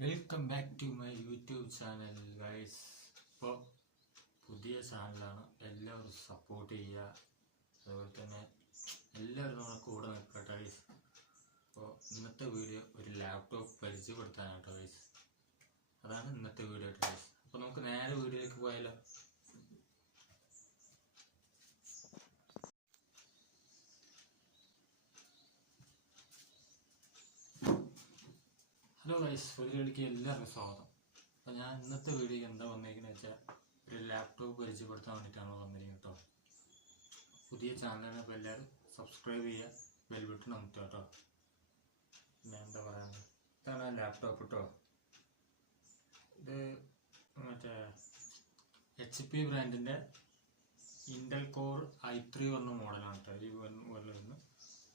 Welcome back to my YouTube channel guys. ഇപ്പോൾ പുതിയ ചാനലാണ്, എല്ലാവരും സപ്പോർട്ട് ചെയ്യുക. അതുപോലെ തന്നെ എല്ലാവരും നമ്മളെ കൂടെ നിൽക്കട്ടെ ഗൈസ്. അപ്പോൾ ഇന്നത്തെ വീഡിയോ ഒരു ലാപ്ടോപ്പ് പരിചയപ്പെടുത്താനാട്ടോ ഗൈസ്. അതാണ് ഇന്നത്തെ വീഡിയോ ഗൈസ്. അപ്പോൾ നമുക്ക് നേരെ വീഡിയോയിലേക്ക് പോയാലോ. ഹലോ ഗൈസ്, ഒരു വീഡിയോക്ക് എല്ലാവർക്കും സ്വാഗതം. അപ്പോൾ ഞാൻ ഇന്നത്തെ വീഡിയോക്ക് എന്താ വന്നിരിക്കുന്നത് വെച്ചാൽ ഒരു ലാപ്ടോപ്പ് പരിചയപ്പെടുത്താൻ വേണ്ടിയിട്ടാണ് വന്നിരിക്കുന്നത് കേട്ടോ. പുതിയ ചാനലാണ്, അപ്പോൾ എല്ലാവരും സബ്സ്ക്രൈബ് ചെയ്യുക, ബെൽ ബട്ടൺ അമർത്തുക കേട്ടോ. പിന്നെ എന്താ പറയുക, ഇതാണ് ലാപ്ടോപ്പ് കേട്ടോ. ഇത് മറ്റേ HP ബ്രാൻഡിൻ്റെ ഇൻ്റൽ കോർ i3 വന്ന മോഡലാണ് കേട്ടോ. ഈ വരുന്ന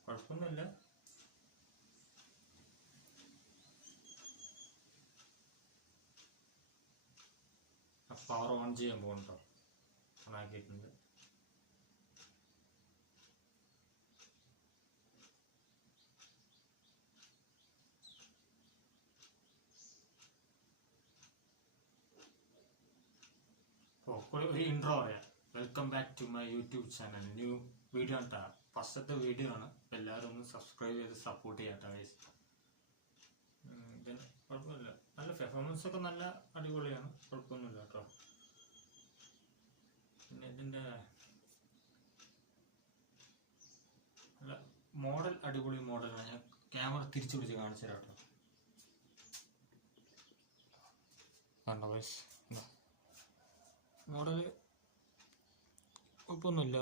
കുഴപ്പമൊന്നുമില്ല. പവർ ഓൺ ചെയ്യാൻ പോകുന്നുണ്ടോ, ഓണാക്കിയിട്ടുണ്ട്. അപ്പോൾ ഒരു ഇൻട്രോ പറയാം. Welcome back to my YouTube channel. New video ഉണ്ടാ, ഫസ്റ്റത്തെ വീഡിയോ ആണ്. അപ്പോൾ എല്ലാവരും ഒന്ന് സബ്സ്ക്രൈബ് ചെയ്ത് സപ്പോർട്ട് ചെയ്യാട്ടോ ഗൈസ്. ഇതിന് കുഴപ്പമില്ല, നല്ല പെർഫോമൻസ് ഒക്കെ നല്ല അടിപൊളിയാണ്, കുഴപ്പമൊന്നുമില്ല കേട്ടോ. പിന്നെ ഇതിൻ്റെ നല്ല മോഡൽ അടിപൊളി മോഡലാണ്. ഞാൻ ക്യാമറ തിരിച്ചു പിടിച്ച് കാണിച്ചു തരാം കേട്ടോ. കണ്ടോ ഗൈസ്, മോഡൽ കുഴപ്പമൊന്നുമില്ല.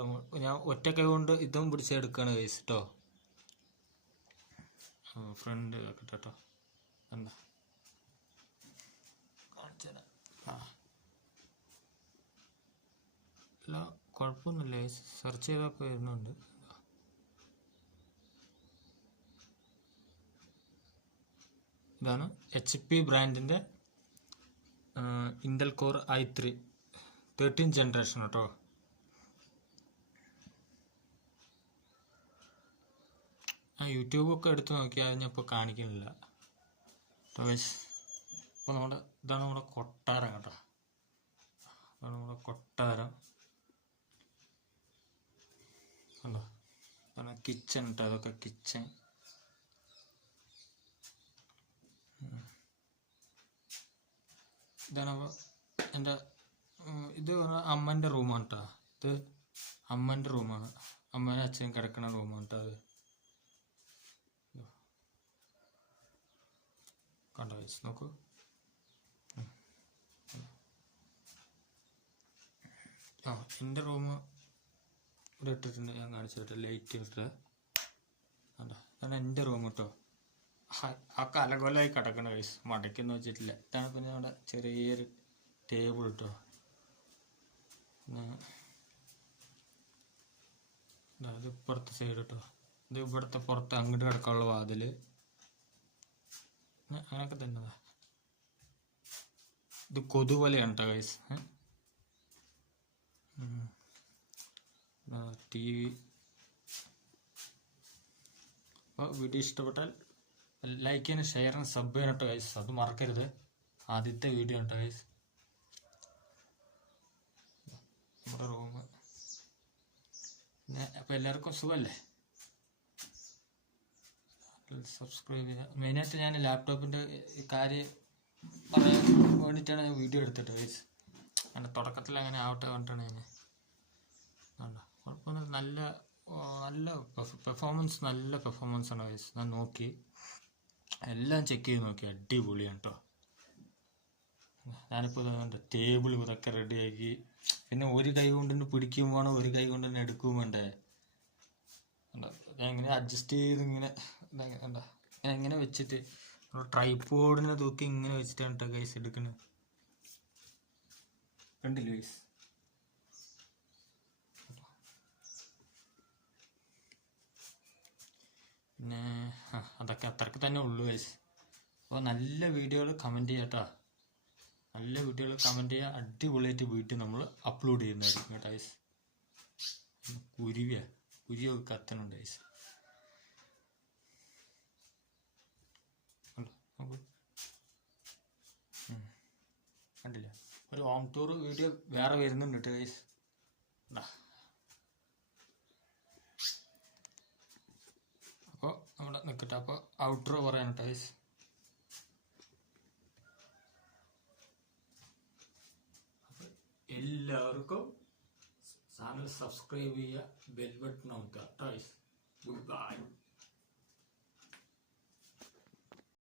ഞാൻ ഒറ്റക്കൈ കൊണ്ട് ഇതും പിടിച്ചെടുക്കുകയാണ് ഗൈസ് കേട്ടോ. ഫ്രണ്ട് ആക്കട്ടെ കേട്ടോ. എന്താ കാണിച്ചുതരാം. അല്ല കുഴപ്പമൊന്നുമില്ല, സെർച്ച് ചെയ്തൊക്കെ വരുന്നുണ്ട്. ഇതാണ് HP ബ്രാൻഡിൻ്റെ Intel core i3 13th generation കേട്ടോ. യൂട്യൂബൊക്കെ എടുത്ത് നോക്കിയാൽ ഞാൻ ഇപ്പോൾ കാണിക്കുന്നില്ല കേട്ടോ ഗൈസ്. അപ്പോൾ ഇതാണ് നമ്മുടെ കൊട്ടാരം കേട്ടോ. അതാണ് നമ്മുടെ കൊട്ടാരം കണ്ടോ. ഇതാണ് കിച്ചൺ കേട്ടോ. അതൊക്കെ കിച്ചൺ. ഇതാണ് എൻ്റെ ഇത് അമ്മൻ്റെ റൂമാണ് കേട്ടോ. ഇത് അമ്മൻ്റെ റൂമാണ്, അമ്മേൻ്റെ അച്ഛൻ കിടക്കുന്ന റൂമാണ് കേട്ടോ. അത് കണ്ടോ ഗൈസ്, നോക്കൂ. എൻ്റെ റൂം ഇവിടെ ഇട്ടിട്ടുണ്ട്, ഞാൻ കാണിച്ചിട്ട് ലൈറ്റ് ഇട്ടിട്ട് കണ്ടോ. ഇതാണ് എൻ്റെ റൂം കേട്ടോ. ആ കലകൊലായി കിടക്കണ ഗൈസ്, മടക്കൊന്നും വെച്ചിട്ടില്ല. ഇതാണ് പിന്നെ നമ്മുടെ ചെറിയൊരു ടേബിൾ കേട്ടോ. ഇത് ഇപ്പുറത്തെ സൈഡ് കേട്ടോ. ഇത് ഇവിടുത്തെ പുറത്ത് അങ്ങോട്ട് കിടക്കാനുള്ള വാതിൽ. അങ്ങനെയൊക്കെ തന്നെ. ഇത് കൊതുവലയാണ് കേട്ടോ ഗൈസ്. TV. അപ്പോൾ വീഡിയോ ഇഷ്ടപ്പെട്ടാൽ ലൈക്ക് ചെയ്യാനും ഷെയർ ചെയ്യാനും സബ് ചെയ്യണം കേട്ടോ ഗൈസ്, അത് മറക്കരുത്. ആദ്യത്തെ വീഡിയോ കേട്ടോ ഗൈസ്. നമ്മുടെ റൂം. പിന്നെ അപ്പോൾ എല്ലാവർക്കും സുഖമല്ലേ, സബ്സ്ക്രൈബ് ചെയ്യുക. മെയിനായിട്ട് ഞാൻ ലാപ്ടോപ്പിൻ്റെ കാര്യം പറയാൻ വേണ്ടിയിട്ടാണ് ഞാൻ വീഡിയോ എടുത്തിട്ട് ഗൈസ്. അങ്ങനെ തുടക്കത്തിൽ അങ്ങനെ ആവട്ടെ പറഞ്ഞിട്ടാണ് ഞാൻ. കണ്ടോ, കുഴപ്പമൊന്നും നല്ല പെർഫോമൻസ്, നല്ല പെർഫോമൻസ് ആണ് ഗൈസ്. ഞാൻ നോക്കി എല്ലാം ചെക്ക് ചെയ്ത് നോക്കി, അടിപൊളിയാണ് കേട്ടോ. ഞാനിപ്പോൾ ടേബിൾ ഇതൊക്കെ റെഡിയാക്കി. പിന്നെ ഒരു കൈ കൊണ്ട് തന്നെ പിടിക്കും വേണം, ഒരു കൈ കൊണ്ട് തന്നെ എടുക്കുകയും വേണ്ടേ. ഞാൻ ഇങ്ങനെ അഡ്ജസ്റ്റ് ചെയ്ത് ഇങ്ങനെ എന്താ ഞാൻ ഇങ്ങനെ വെച്ചിട്ട് ട്രൈപോഡിനെ തൂക്കി ഇങ്ങനെ വെച്ചിട്ടാണ് കേട്ടോ ഗൈസ് എടുക്കുന്നത്. കണ്ടില്ലേ ഗൈസ്. പിന്നെ അതൊക്കെ അത്രയ്ക്ക് തന്നെ ഉള്ളൂ ഗൈസ്. അപ്പോൾ നല്ല വീഡിയോകൾ കമൻറ്റ് ചെയ്യുക കേട്ടോ. നല്ല വീഡിയോകൾ കമൻറ്റ് ചെയ്യുക. അടിപൊളിയായിട്ട് വീട്ടിൽ നമ്മൾ അപ്ലോഡ് ചെയ്യുന്നതായിരിക്കും കേട്ടോ ഗൈസ്. കുരുവിയൊക്കെ കത്തണുണ്ട് ഗൈസ്. ഒരു ഹോം ടൂർ വീഡിയോ വേറെ വരുന്നുണ്ട് കേട്ടോ ഗൈസ്. അപ്പോൾ അവിടെ നിൽക്കട്ടെ. അപ്പോൾ ഔട്ട്രോ പറയാൻ കേട്ടോ ഗൈസ്. അപ്പോൾ എല്ലാവർക്കും ചാനൽ സബ്സ്ക്രൈബ് ചെയ്യുക, ബെൽ ബട്ടൺ അമർത്തുക ഗൈസ്. Good bye.